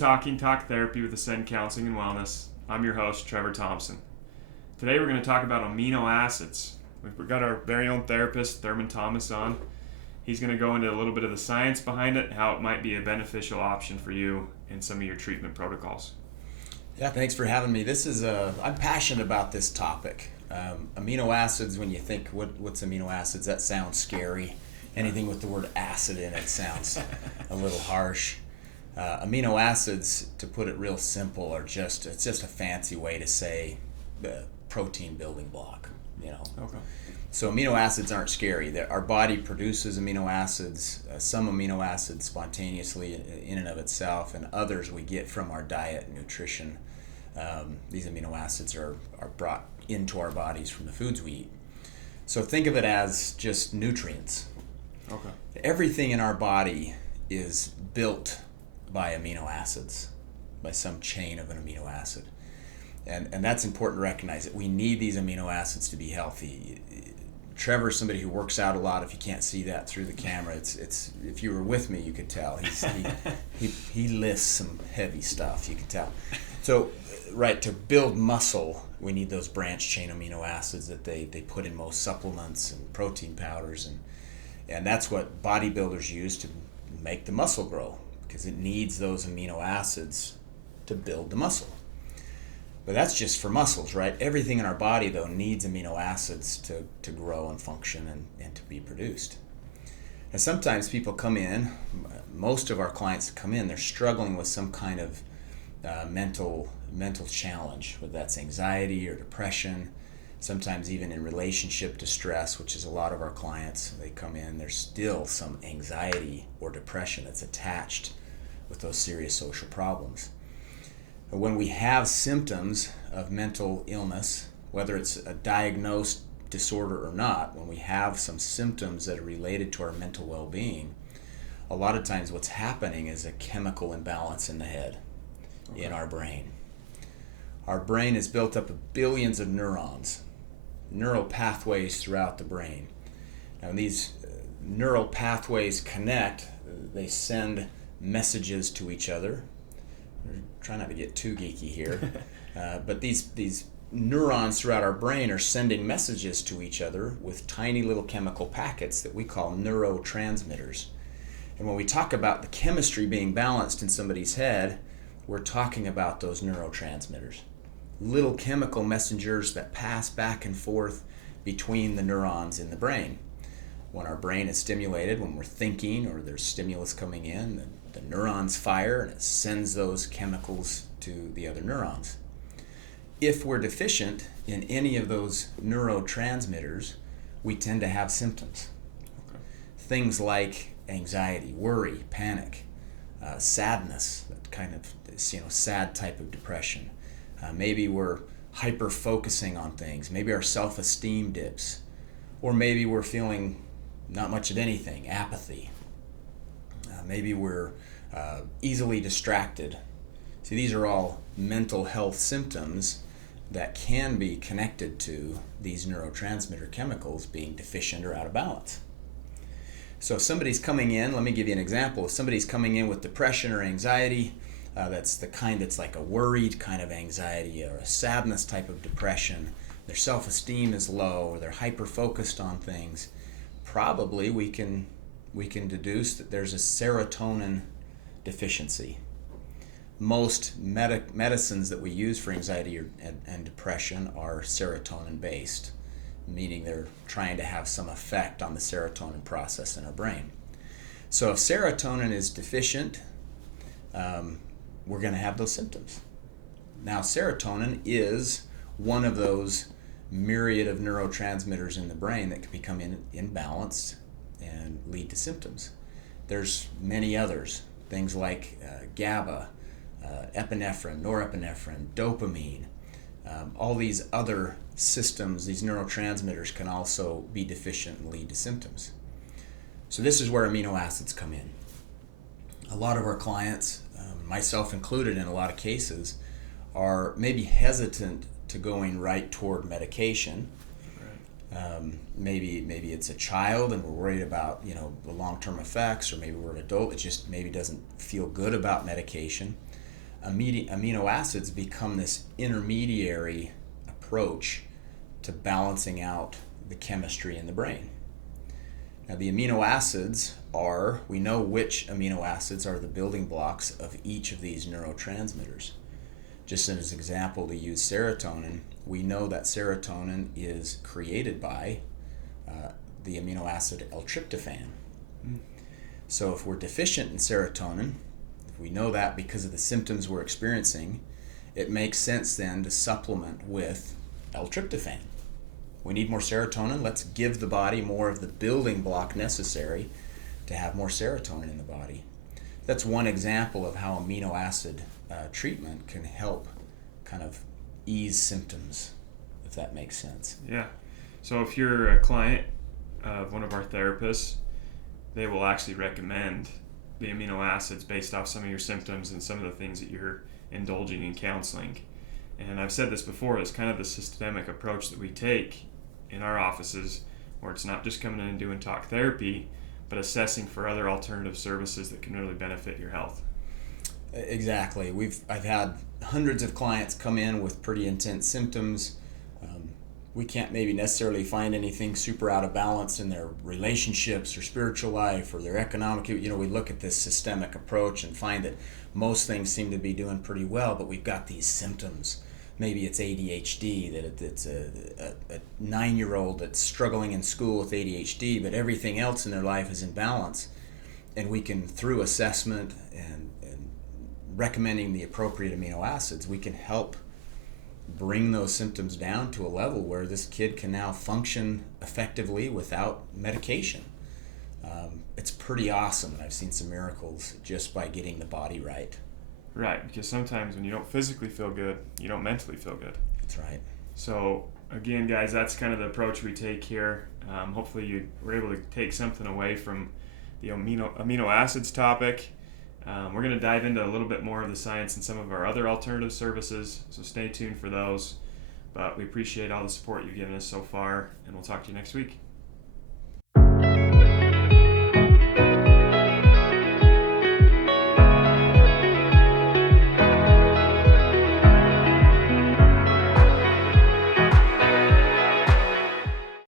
Talk Therapy with Ascend Counseling and Wellness. I'm your host, Trevor Thompson. Today we're going to talk about amino acids. We've got our very own therapist, Thurmon Thomas, on. He's going to go into a little bit of the science behind it, how it might be a beneficial option for you in some of your treatment protocols. Yeah, thanks for having me. I'm passionate about this topic. Amino acids, when you think, what's amino acids? That sounds scary. Anything with the word acid in it sounds a little harsh. Amino acids, to put it real simple, it's just a fancy way to say the protein building block, Okay. So amino acids aren't scary. Our body produces amino acids, some amino acids spontaneously in and of itself, and others we get from our diet and nutrition. These amino acids are brought into our bodies from the foods we eat. So think of it as just nutrients. Okay. Everything in our body is built by amino acids, by some chain of an amino acid. And that's important to recognize, that we need these amino acids to be healthy. Trevor's somebody who works out a lot. If you can't see that through the camera, it's if you were with me, you could tell. He lifts some heavy stuff, you can tell. So, right, to build muscle, we need those branch chain amino acids that they put in most supplements and protein powders, and that's what bodybuilders use to make the muscle grow, because it needs those amino acids to build the muscle. But that's just for muscles, right? Everything in our body, though, needs amino acids to grow and function and to be produced. And sometimes people come in, most of our clients that come in, they're struggling with some kind of mental challenge, whether that's anxiety or depression, sometimes even in relationship distress, which is a lot of our clients. They come in, there's still some anxiety or depression that's attached with those serious social problems. But when we have symptoms of mental illness, whether it's a diagnosed disorder or not, when we have some symptoms that are related to our mental well-being, a lot of times what's happening is a chemical imbalance in the head, in our brain. Our brain is built up of billions of neurons, neural pathways throughout the brain. Now, when these neural pathways connect, they send messages to each other. Try not to get too geeky here, but these neurons throughout our brain are sending messages to each other with tiny little chemical packets that we call neurotransmitters. And when we talk about the chemistry being balanced in somebody's head, we're talking about those neurotransmitters. Little chemical messengers that pass back and forth between the neurons in the brain. When our brain is stimulated, when we're thinking or there's stimulus coming in, the neurons fire and it sends those chemicals to the other neurons. If we're deficient in any of those neurotransmitters, we tend to have symptoms. Okay. Things like anxiety, worry, panic, sadness, that kind of sad type of depression. Maybe we're hyper-focusing on things. Maybe our self-esteem dips. Or maybe we're feeling not much of anything, apathy. Maybe we're easily distracted. See, these are all mental health symptoms that can be connected to these neurotransmitter chemicals being deficient or out of balance. So if somebody's coming in, let me give you an example. If somebody's coming in with depression or anxiety, that's the kind that's like a worried kind of anxiety or a sadness type of depression, their self-esteem is low or they're hyper-focused on things, probably we can deduce that there's a serotonin deficiency. Most medicines that we use for anxiety and depression are serotonin based, meaning they're trying to have some effect on the serotonin process in our brain. So if serotonin is deficient, we're going to have those symptoms. Now, serotonin is one of those myriad of neurotransmitters in the brain that can become imbalanced and lead to symptoms. There's many others, things like GABA, epinephrine, norepinephrine, dopamine. All these other systems, these neurotransmitters, can also be deficient and lead to symptoms. So this is where amino acids come in. A lot of our clients, myself included in a lot of cases, are maybe hesitant to going right toward medication. Maybe it's a child and we're worried about the long-term effects, or maybe we're an adult that just maybe doesn't feel good about medication. amino acids become this intermediary approach to balancing out the chemistry in the brain. Now, the amino acids we know which amino acids are the building blocks of each of these neurotransmitters. Just as an example, to use serotonin, we know that serotonin is created by the amino acid L-tryptophan. So if we're deficient in serotonin, if we know that because of the symptoms we're experiencing, it makes sense then to supplement with L-tryptophan. We need more serotonin. Let's give the body more of the building block necessary to have more serotonin in the body. That's one example of how amino acid treatment can help kind of ease symptoms, if that makes sense. Yeah. So if you're a client of one of our therapists, they will actually recommend the amino acids based off some of your symptoms and some of the things that you're indulging in counseling. And I've said this before, it's kind of the systemic approach that we take in our offices, where it's not just coming in and doing talk therapy, but assessing for other alternative services that can really benefit your health. Exactly. I've had hundreds of clients come in with pretty intense symptoms. We can't maybe necessarily find anything super out of balance in their relationships or spiritual life or their economic. We look at this systemic approach and find that most things seem to be doing pretty well, but we've got these symptoms. Maybe it's ADHD, that it's a 9-year-old that's struggling in school with ADHD, but everything else in their life is in balance. And we can, through assessment and recommending the appropriate amino acids, we can help bring those symptoms down to a level where this kid can now function effectively without medication. It's pretty awesome, and I've seen some miracles just by getting the body right. Right, because sometimes when you don't physically feel good, you don't mentally feel good. That's right. So again, guys, that's kind of the approach we take here. Hopefully you were able to take something away from the amino acids topic. We're going to dive into a little bit more of the science and some of our other alternative services, so stay tuned for those. But we appreciate all the support you've given us so far, and we'll talk to you next week.